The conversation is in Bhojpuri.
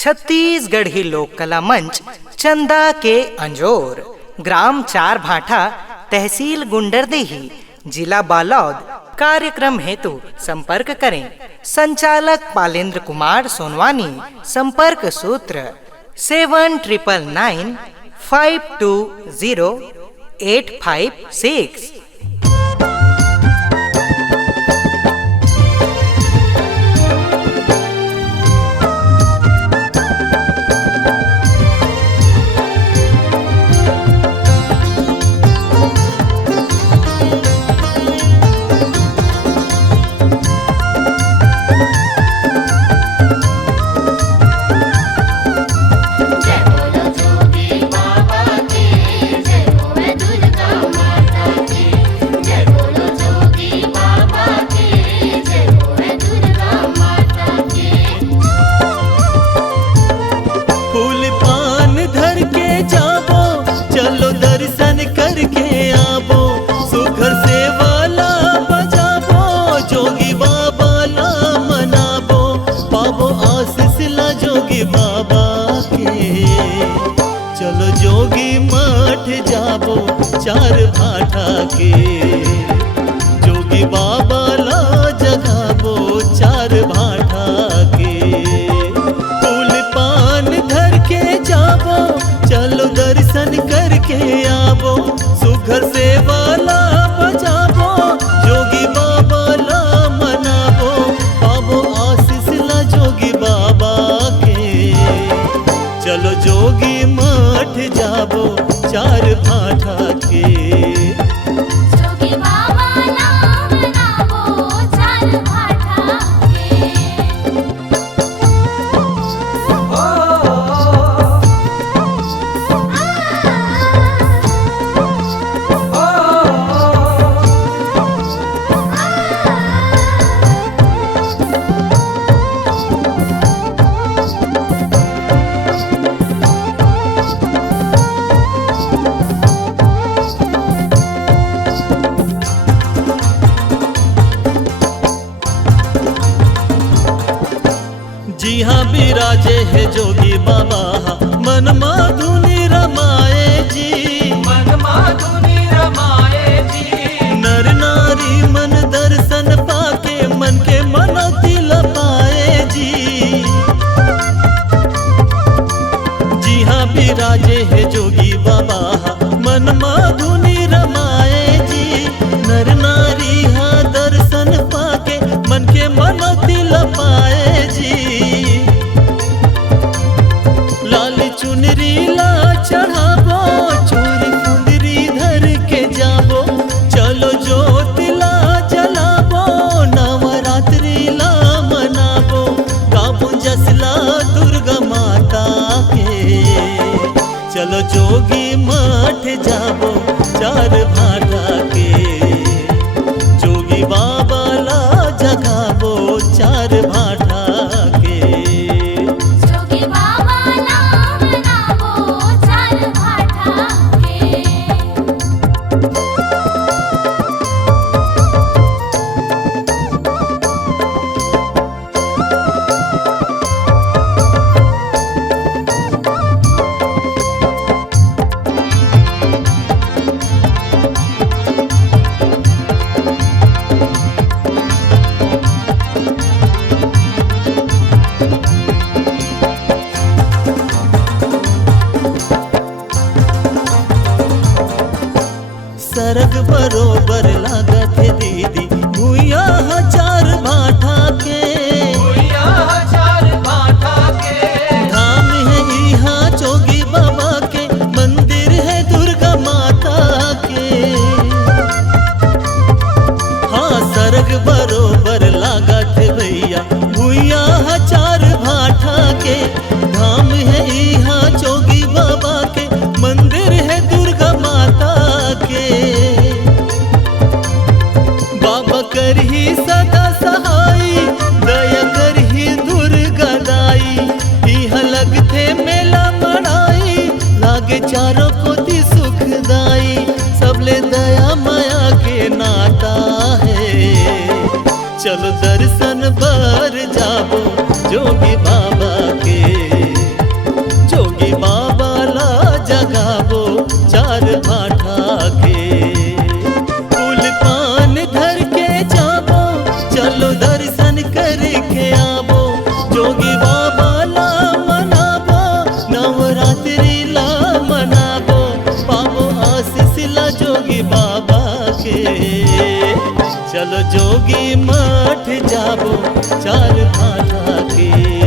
छत्तीसगढ़ी लोक कला मंच चंदा के अंजोर, ग्राम चार भाठा, तहसील गुंडरदेही, जिला बालोद। कार्यक्रम हेतु संपर्क करें संचालक पालेंद्र कुमार सोनवानी। संपर्क सूत्र 7999520856। चलो जोगी मठ जाबो चार भाठा के, जोगी बाबा ला जगाबो चार भाठा के। फूल पान धर के जाबो, चलो दर्शन करके आबो, सुघर से वाला बजाबो, जोगी बाबा ला मनाबो, पाबो आशीष ला जोगी बाबा के। चलो जोगी मठ जाबो चार भाठा के, जोगी बाबा नाम नामो चार भाठा के। जी हाँ विराजे है जोगी बाबा, मन माधुनी रमाए जी, मन माधुनी रमाए जी। नर नारी मन दर्शन पाके, मन के मनौती लपाए जी। जी हाँ विराजे है जोगी बाबा, मन माधुनी रमाए जी, नर नारी हाँ दर्शन पाके, मन के मनौती लपाए जी। लाली चुनरी ला चढ़ाबो, चूरी फुंदरी धर के जाबो, चलो ज्योति ला जलाबो, नवरात्रि ला मनाबो, गाबो जसला दुर्गा माता के। चलो जोगी मठ जाबो चार भाठा के, जोगी बाबा ला जगाबो चार भाठा के। जोगी बाबा नाम नामो चार भाठा के। सरग बरोबर लागत है दीदी, भूया चार भाठा के, भूया चार भाठा के। धाम है यहाँ जोगी बाबा के, मंदिर है दुर्गा माता के। हाँ सरग बरोबर लागत है भैया, भूया चार भाठा के, धाम है यहाँ जोगी बाबा के, मंदिर है दुर्गा माता के। बाबा करही सदा सहाई, दया करही दुर्गा दाई, यहाँ लगते मेला मड़ाई, लागे चारों कोती सुखदाई, सबले दया माया के नाता है। चलो दर्शन बर जाबो जोगी बाबा के। चलो जोगी मठ जाबो चार भाटा के।